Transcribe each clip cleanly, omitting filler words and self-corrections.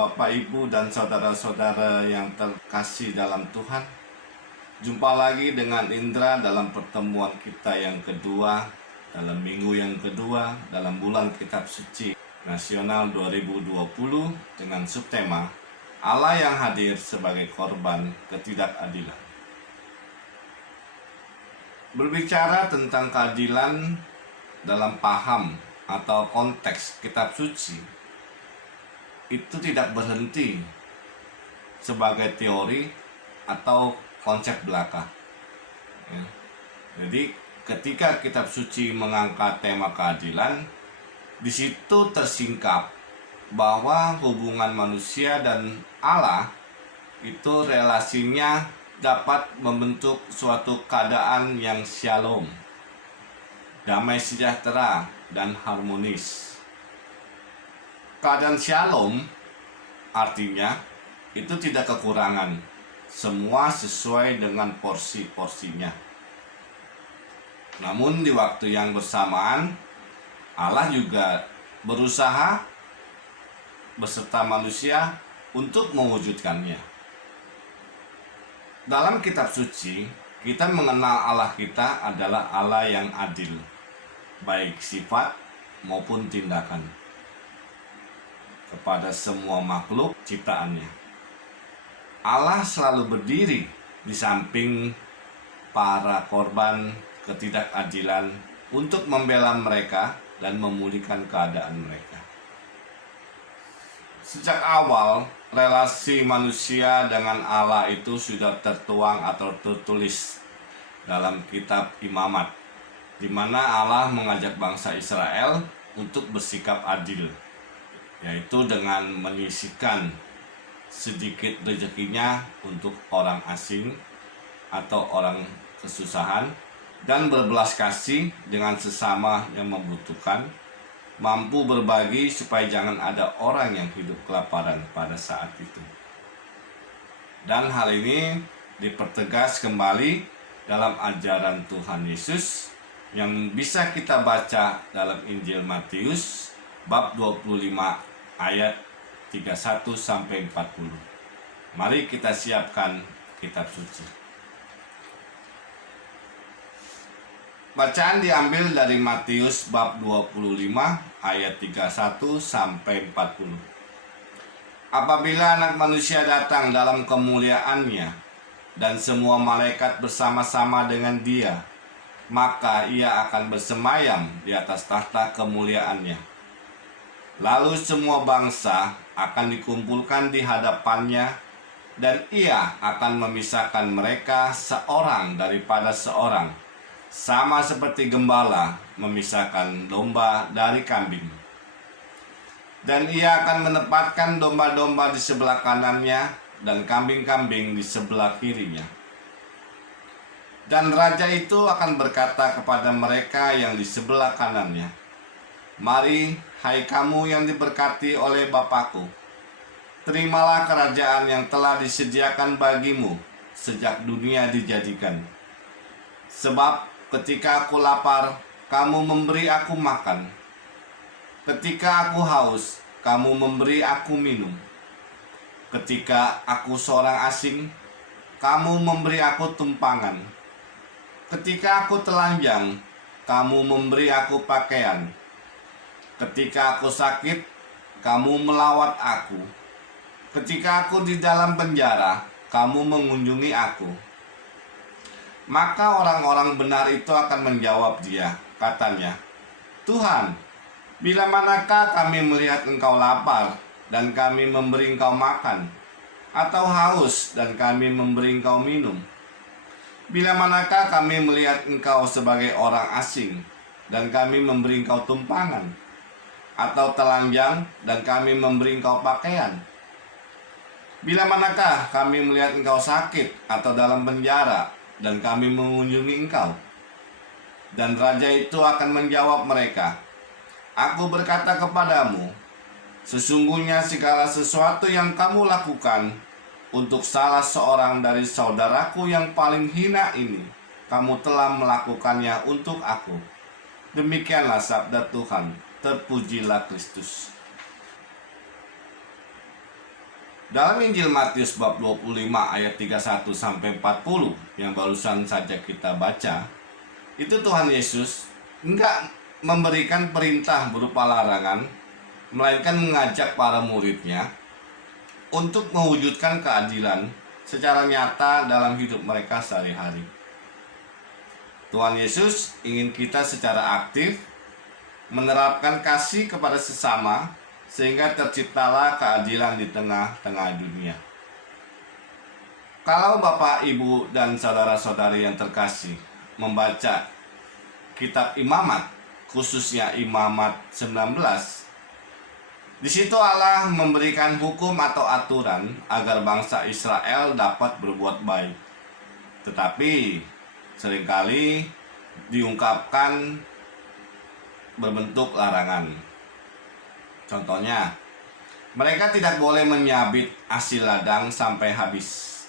Bapak, Ibu, dan saudara-saudara yang terkasih dalam Tuhan. Jumpa lagi dengan Indra dalam pertemuan kita yang kedua, dalam minggu yang kedua, dalam bulan Kitab Suci Nasional 2020 dengan subtema Allah yang hadir sebagai korban ketidakadilan. Berbicara tentang keadilan dalam paham atau konteks Kitab Suci, itu tidak berhenti sebagai teori atau konsep belaka. Ya. Jadi ketika Kitab Suci mengangkat tema keadilan, di situ tersingkap bahwa hubungan manusia dan Allah itu relasinya dapat membentuk suatu keadaan yang shalom, damai sejahtera dan harmonis. Keadaan shalom artinya itu tidak kekurangan, semua sesuai dengan porsi-porsinya. Namun di waktu yang bersamaan, Allah juga berusaha beserta manusia untuk mewujudkannya. Dalam Kitab Suci, kita mengenal Allah kita adalah Allah yang adil, baik sifat maupun tindakan, kepada semua makhluk ciptaannya. Allah selalu berdiri di samping para korban ketidakadilan untuk membela mereka dan memulihkan keadaan mereka. Sejak awal, relasi manusia dengan Allah itu sudah tertuang atau tertulis dalam kitab Imamat, di mana Allah mengajak bangsa Israel untuk bersikap adil, yaitu dengan menyisihkan sedikit rezekinya untuk orang asing atau orang kesusahan, dan berbelas kasih dengan sesama yang membutuhkan, mampu berbagi supaya jangan ada orang yang hidup kelaparan pada saat itu. Dan hal ini dipertegas kembali dalam ajaran Tuhan Yesus yang bisa kita baca dalam Injil Matius bab 25 ayat 31 sampai 40. Mari kita siapkan Kitab Suci. Bacaan diambil dari Matius bab 25 ayat 31 sampai 40. Apabila Anak Manusia datang dalam kemuliaannya dan semua malaikat bersama-sama dengan Dia, maka Ia akan bersemayam di atas tahta kemuliaannya. Lalu semua bangsa akan dikumpulkan di hadapannya, dan Ia akan memisahkan mereka seorang daripada seorang, sama seperti gembala memisahkan domba dari kambing. Dan Ia akan menempatkan domba-domba di sebelah kanannya dan kambing-kambing di sebelah kirinya. Dan raja itu akan berkata kepada mereka yang di sebelah kanannya, "Mari, hai kamu yang diberkati oleh Bapakku, terimalah kerajaan yang telah disediakan bagimu sejak dunia dijadikan. Sebab ketika aku lapar, kamu memberi aku makan. Ketika aku haus, kamu memberi aku minum. Ketika aku seorang asing, kamu memberi aku tumpangan. Ketika aku telanjang, kamu memberi aku pakaian. Ketika aku sakit, kamu melawat aku. Ketika aku di dalam penjara, kamu mengunjungi aku." Maka orang-orang benar itu akan menjawab Dia, katanya, "Tuhan, bila manakah kami melihat Engkau lapar dan kami memberi Engkau makan, atau haus dan kami memberi Engkau minum? Bila manakah kami melihat Engkau sebagai orang asing dan kami memberi Engkau tumpangan, atau telanjang dan kami memberi Engkau pakaian? Bila manakah kami melihat Engkau sakit atau dalam penjara dan kami mengunjungi Engkau?" Dan raja itu akan menjawab mereka, "Aku berkata kepadamu, sesungguhnya segala sesuatu yang kamu lakukan untuk salah seorang dari saudaraku yang paling hina ini, kamu telah melakukannya untuk aku." Demikianlah sabda Tuhan. Terpujilah Kristus. Dalam Injil Matius bab 25 ayat 31 sampai 40 yang barusan saja kita baca, itu Tuhan Yesus enggak memberikan perintah berupa larangan, melainkan mengajak para muridnya untuk mewujudkan keadilan secara nyata dalam hidup mereka sehari-hari. Tuhan Yesus ingin kita secara aktif menerapkan kasih kepada sesama sehingga terciptalah keadilan di tengah-tengah dunia. Kalau Bapak, Ibu, dan saudara-saudari yang terkasih membaca kitab Imamat, khususnya Imamat 19, di situ Allah memberikan hukum atau aturan agar bangsa Israel dapat berbuat baik. Tetapi seringkali diungkapkan berbentuk larangan. Contohnya, mereka tidak boleh menyabit hasil ladang sampai habis.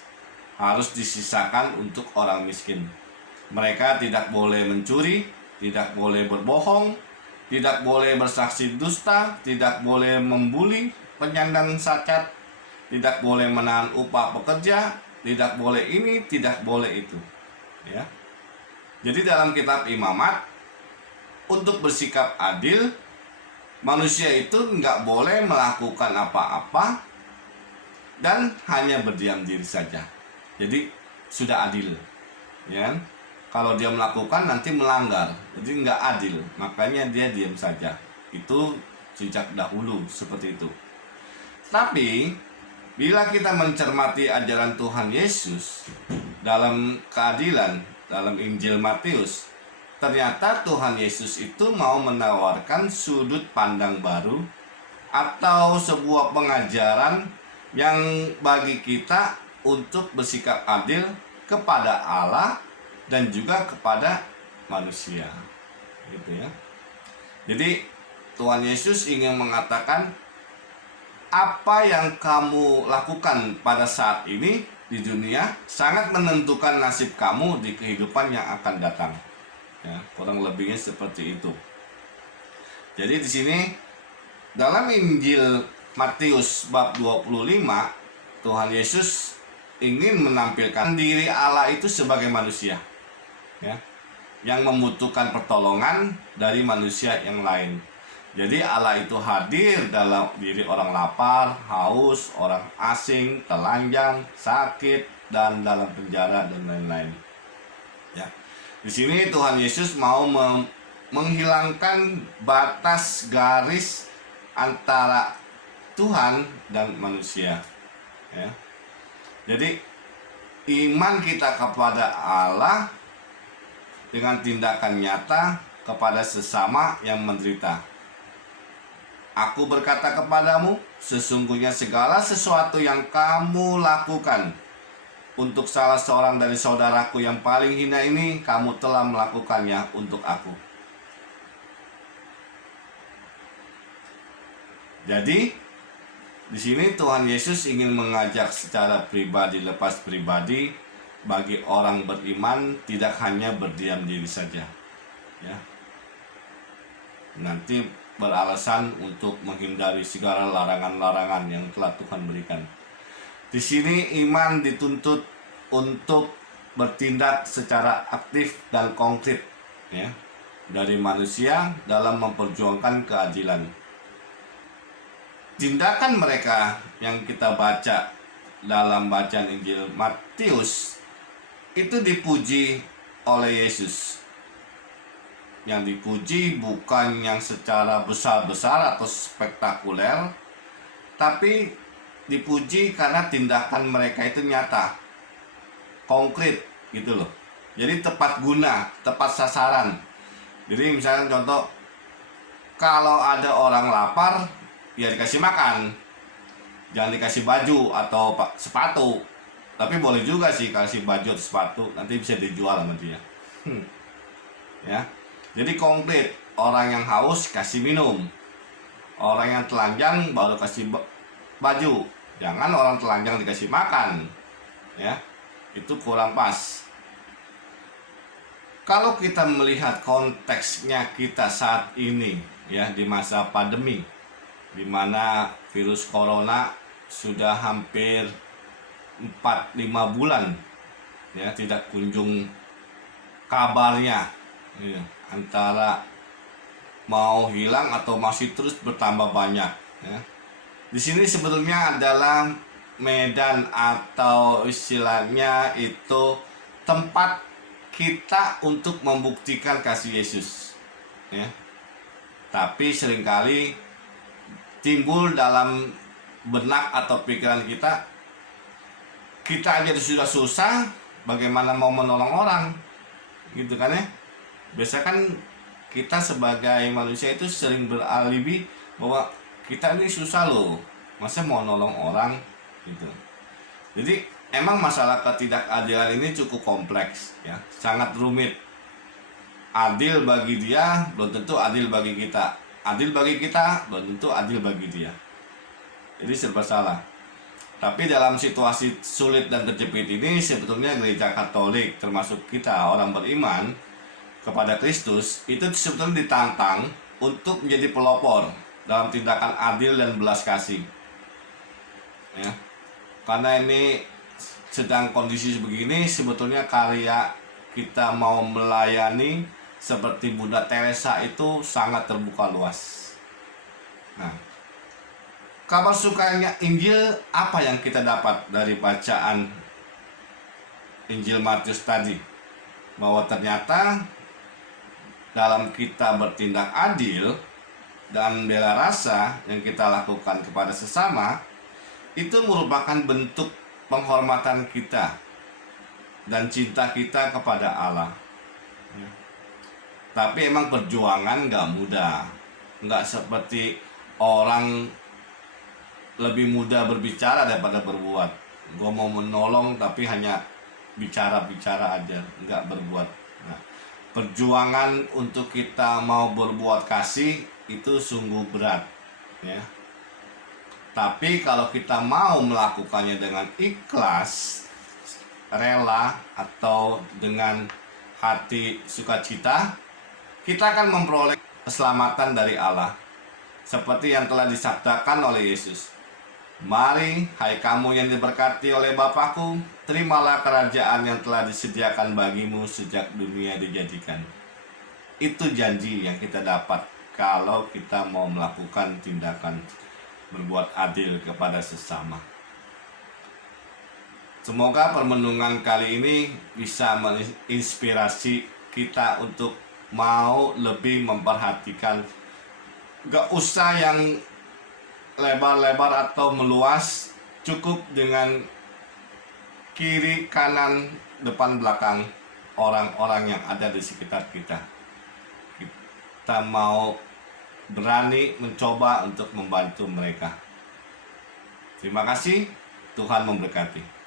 Harus disisakan untuk orang miskin. Mereka tidak boleh mencuri, tidak boleh berbohong, tidak boleh bersaksi dusta, tidak boleh membuli penyandang cacat, tidak boleh menahan upah pekerja, tidak boleh ini, tidak boleh itu. Ya. Jadi dalam kitab Imamat, untuk bersikap adil, manusia itu nggak boleh melakukan apa-apa dan hanya berdiam diri saja. Jadi sudah adil, ya. Kalau dia melakukan nanti melanggar, jadi nggak adil. Makanya dia diam saja. Itu sejak dahulu seperti itu. Tapi bila kita mencermati ajaran Tuhan Yesus dalam keadilan dalam Injil Matius, ternyata Tuhan Yesus itu mau menawarkan sudut pandang baru atau sebuah pengajaran yang bagi kita untuk bersikap adil kepada Allah dan juga kepada manusia. Gitu ya. Jadi Tuhan Yesus ingin mengatakan apa yang kamu lakukan pada saat ini di dunia sangat menentukan nasib kamu di kehidupan yang akan datang. Ya, kurang lebihnya seperti itu. Jadi di sini dalam Injil Matius bab 25, Tuhan Yesus ingin menampilkan diri Allah itu sebagai manusia, ya, yang membutuhkan pertolongan dari manusia yang lain. Jadi Allah itu hadir dalam diri orang lapar, haus, orang asing, telanjang, sakit, dan dalam penjara dan lain-lain. Ya. Di sini Tuhan Yesus mau menghilangkan batas garis antara Tuhan dan manusia. Ya. Jadi iman kita kepada Allah dengan tindakan nyata kepada sesama yang menderita. Aku berkata kepadamu, sesungguhnya segala sesuatu yang kamu lakukan untuk salah seorang dari saudaraku yang paling hina ini, kamu telah melakukannya untuk aku. Jadi, di sini Tuhan Yesus ingin mengajak secara pribadi lepas pribadi bagi orang beriman tidak hanya berdiam diri saja. Ya. Nanti beralasan untuk menghindari segala larangan-larangan yang telah Tuhan berikan. Di sini iman dituntut untuk bertindak secara aktif dan konkret, ya, dari manusia dalam memperjuangkan keadilan. Tindakan mereka yang kita baca dalam bacaan Injil Matius itu dipuji oleh Yesus. Yang dipuji bukan yang secara besar-besar atau spektakuler, tapi dipuji karena tindakan mereka itu nyata, konkret gitu loh. Jadi tepat guna, tepat sasaran. Jadi misalnya contoh, kalau ada orang lapar, ya dikasih makan, jangan dikasih baju atau sepatu. Tapi boleh juga sih kasih baju atau sepatu, nanti bisa dijual sama dia. Ya, jadi konkret. Orang yang haus kasih minum, orang yang telanjang baru kasih baju. Jangan orang telanjang dikasih makan, ya, itu kurang pas. Kalau kita melihat konteksnya kita saat ini, ya, di masa pandemi, di mana virus corona sudah hampir 4-5 bulan ya tidak kunjung kabarnya ya, antara mau hilang atau masih terus bertambah banyak ya. Di sini sebetulnya adalah medan atau istilahnya itu tempat kita untuk membuktikan kasih Yesus ya. Tapi seringkali timbul dalam benak atau pikiran kita aja sudah susah, bagaimana mau menolong orang gitu kan ya. Biasa kan kita sebagai manusia itu sering beralibi bahwa kita ini susah loh, masa mau nolong orang gitu. Jadi emang masalah ketidakadilan ini cukup kompleks ya, sangat rumit. Adil bagi dia belum tentu adil bagi kita, adil bagi kita belum tentu adil bagi dia. Jadi serba salah. Tapi dalam situasi sulit dan terjepit ini, sebetulnya gereja Katolik termasuk kita orang beriman kepada Kristus itu sebetulnya ditantang untuk menjadi pelopor dalam tindakan adil dan belas kasih ya. Karena ini sedang kondisi begini, sebetulnya karya kita mau melayani seperti Bunda Teresa itu sangat terbuka luas. Nah, kabar sukanya Injil apa yang kita dapat dari bacaan Injil Matius tadi? Bahwa ternyata dalam kita bertindak adil dan bela rasa yang kita lakukan kepada sesama, itu merupakan bentuk penghormatan kita dan cinta kita kepada Allah. Tapi emang perjuangan gak mudah, gak seperti orang lebih mudah berbicara daripada berbuat. Gue mau menolong tapi hanya bicara-bicara aja, nggak berbuat. Nah, perjuangan untuk kita mau berbuat kasih itu sungguh berat ya. Tapi kalau kita mau melakukannya dengan ikhlas, rela, atau dengan hati sukacita, kita akan memperoleh keselamatan dari Allah seperti yang telah disabdakan oleh Yesus. Mari, hai kamu yang diberkati oleh Bapakku, terimalah kerajaan yang telah disediakan bagimu sejak dunia dijadikan. Itu janji yang kita dapat kalau kita mau melakukan tindakan berbuat adil kepada sesama. Semoga permenungan kali ini bisa menginspirasi kita untuk mau lebih memperhatikan, gak usah yang lebar-lebar atau meluas, cukup dengan kiri, kanan, depan, belakang orang-orang yang ada di sekitar kita. Kita mau berani mencoba untuk membantu mereka. Terima kasih, Tuhan memberkati.